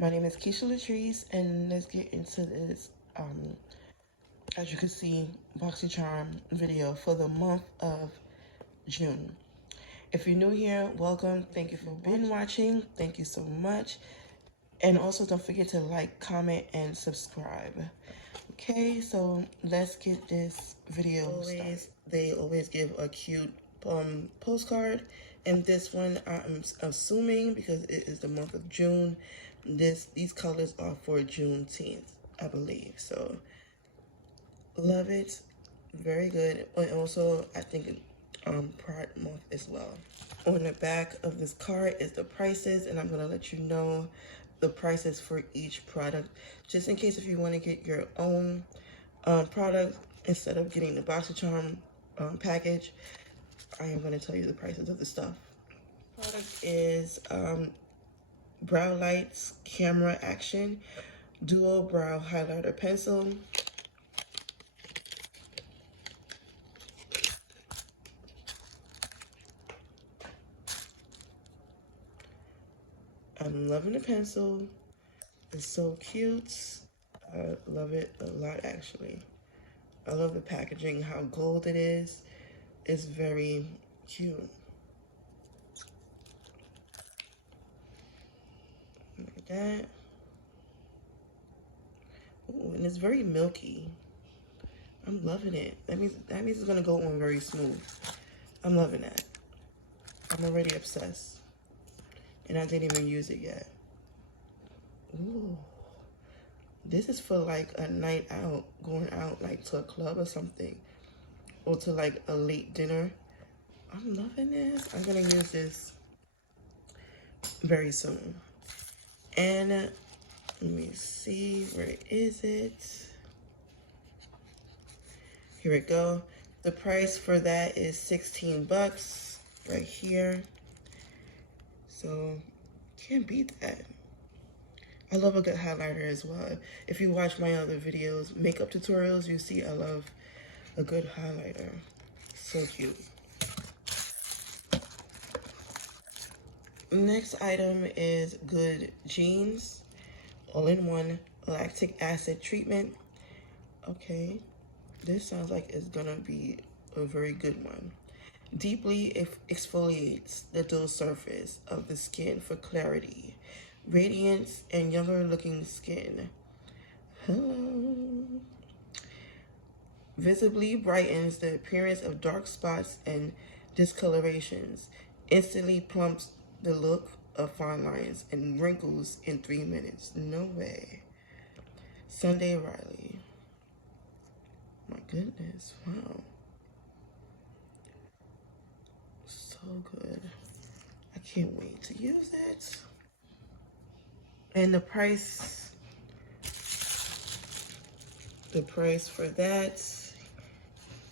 My name is Keisha Latrice, and let's get into this, as you can see, Boxycharm video for the month of June. If you're new here, welcome. Thank you for being watching. Thank you so much. And also don't forget to like, comment, and subscribe. Okay, so let's get this video started. They always give a cute postcard, and this one I'm assuming, because it is the month of June, these colors are for Juneteenth, I believe. So love it, very good. And also I think Pride Month as well. On the back of this card is the prices, and I'm gonna let you know the prices for each product, just in case if you want to get your own product instead of getting the Boxycharm package. I am going to tell you the prices of the stuff. Product is Brow Lights Camera Action Duo Brow Highlighter Pencil. I'm loving the pencil. It's so cute. I love it a lot, actually. I love the packaging, how gold it is. It's very cute. Look at that. Ooh, and it's very milky. I'm loving it. That means it's gonna go on very smooth. I'm loving that. I'm already obsessed. And I didn't even use it yet. Ooh. This is for like a night out, going out like to a club or something, or to like a late dinner. I'm loving this. I'm gonna use this very soon. And let me see, where is it? Here we go. The price for that is 16 bucks right here. So can't beat that. I love a good highlighter as well. If you watch my other videos, makeup tutorials, you see I love a good highlighter. So cute. Next item is Good Jeans All-in-One Lactic Acid Treatment. Okay, this sounds like it's gonna be a very good one. Deeply exfoliates the dull surface of the skin for clarity, radiance, and younger looking skin. Hello. Visibly brightens the appearance of dark spots and discolorations. Instantly plumps the look of fine lines and wrinkles in 3 minutes. No way. Sunday Riley. My goodness, wow. So good. I can't wait to use it. And the price for that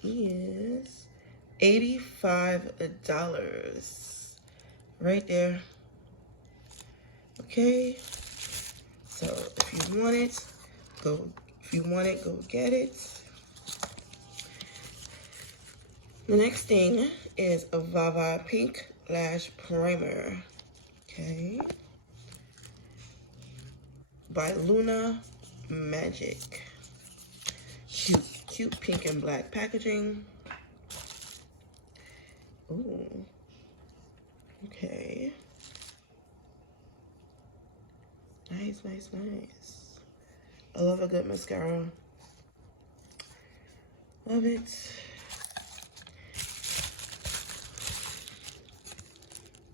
is $85 right there. Okay, so if you want it, go get it. The next thing is a Vava Pink Lash Primer. Okay, by Luna Magic. Cute pink and black packaging. Ooh. Okay. Nice, nice, nice. I love a good mascara. Love it.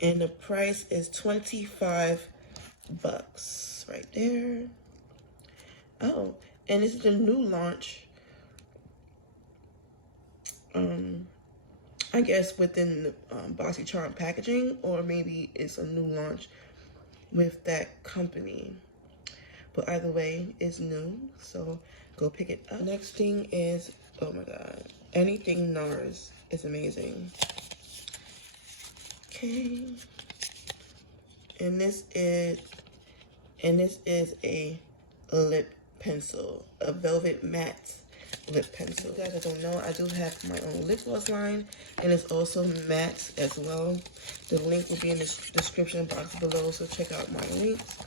And the price is 25 bucks right there. Oh, and this is the new launch. I guess within the Boxycharm packaging, or maybe it's a new launch with that company. But either way, it's new, so go pick it up. Next thing is, oh my god, anything Nars is amazing. Okay, and this is a lip pencil, a velvet matte lip pencil. You guys don't know, I do have my own lip gloss line, and it's also matte as well. The link will be in the description box below, so check out my links.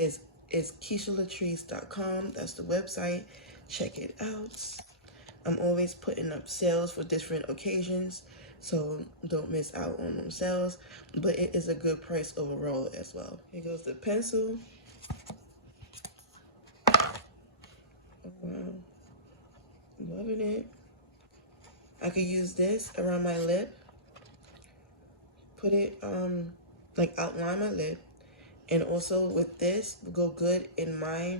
is KeishaLatrice.com. That's the website. Check it out. I'm always putting up sales for different occasions, so don't miss out on them sales. But it is a good price overall as well. Here goes the pencil. Oh, wow. Loving it. I could use this around my lip. Put it, like outline my lip. And also with this, will go good in my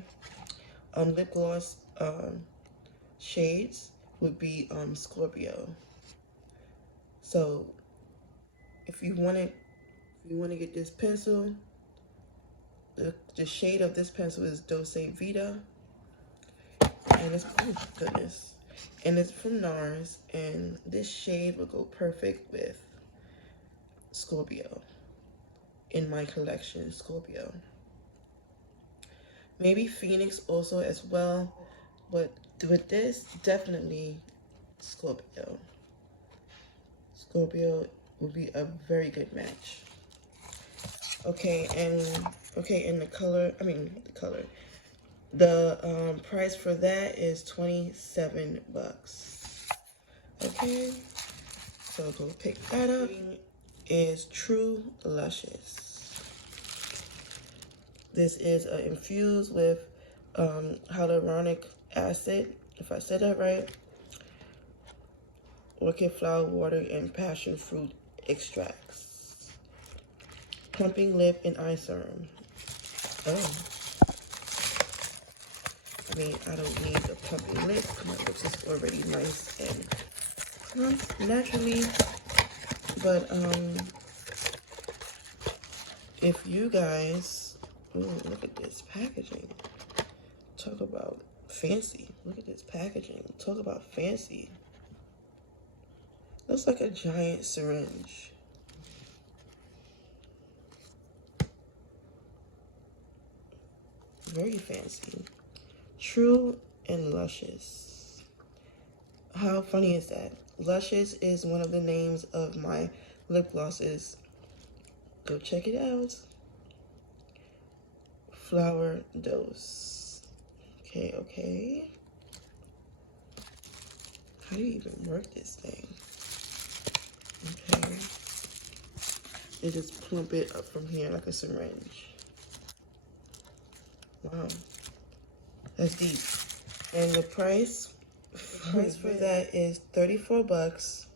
lip gloss shades would be Scorpio. So if you want to get this pencil, the shade of this pencil is Dulce Vita, and it's, oh goodness, and it's from Nars, and this shade will go perfect with Scorpio in my collection, Scorpio. Maybe Phoenix also as well, but with this, definitely Scorpio. Scorpio would be a very good match. Okay, and the color, the price for that is 27 bucks. Okay, so go pick that up. Is True Luscious. This is infused with hyaluronic acid, if I said that right, orchid flower water, and passion fruit extracts. Plumping lip and eye serum. Oh. I mean, I don't need a plumping lip. My lips is already nice and plump naturally. But if you guys, ooh, look at this packaging. Talk about fancy. Look at this packaging. Talk about fancy. Looks like a giant syringe. Very fancy. True and Luscious. How funny is that? Luscious is one of the names of my lip glosses. Go check it out. Flower Dose. Okay. How do you even work this thing? Okay. You just plump it up from here like a syringe. Wow. That's deep. And the price for that is 34 bucks.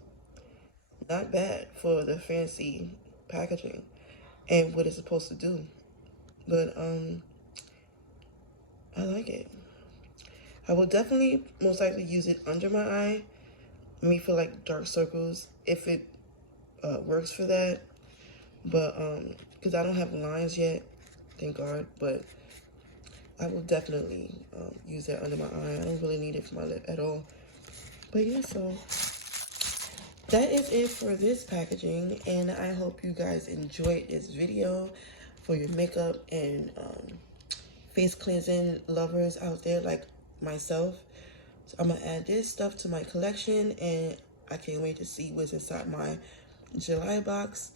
Not bad for the fancy packaging and what it's supposed to do. But I like it. I will definitely most likely use it under my eye. Maybe for like dark circles if it works for that. But because I don't have lines yet, thank God. But I will definitely use that under my eye. I don't really need it for my lip at all. But yeah, so that is it for this packaging, and I hope you guys enjoyed this video for your makeup and face cleansing lovers out there like myself. So I'm gonna add this stuff to my collection, and I can't wait to see what's inside my July box,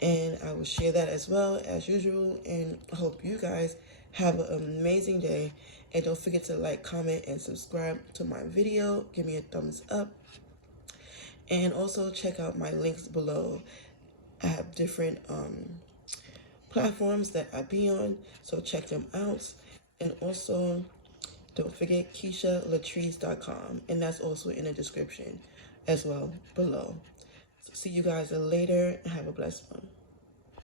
and I will share that as well as usual. And I hope you guys have an amazing day, and don't forget to like, comment, and subscribe to my video. Give me a thumbs up. And also check out my links below. I have different platforms that I be on, so check them out. And also, don't forget KeishaLatrice.com, and that's also in the description as well below. So see you guys later. Have a blessed one.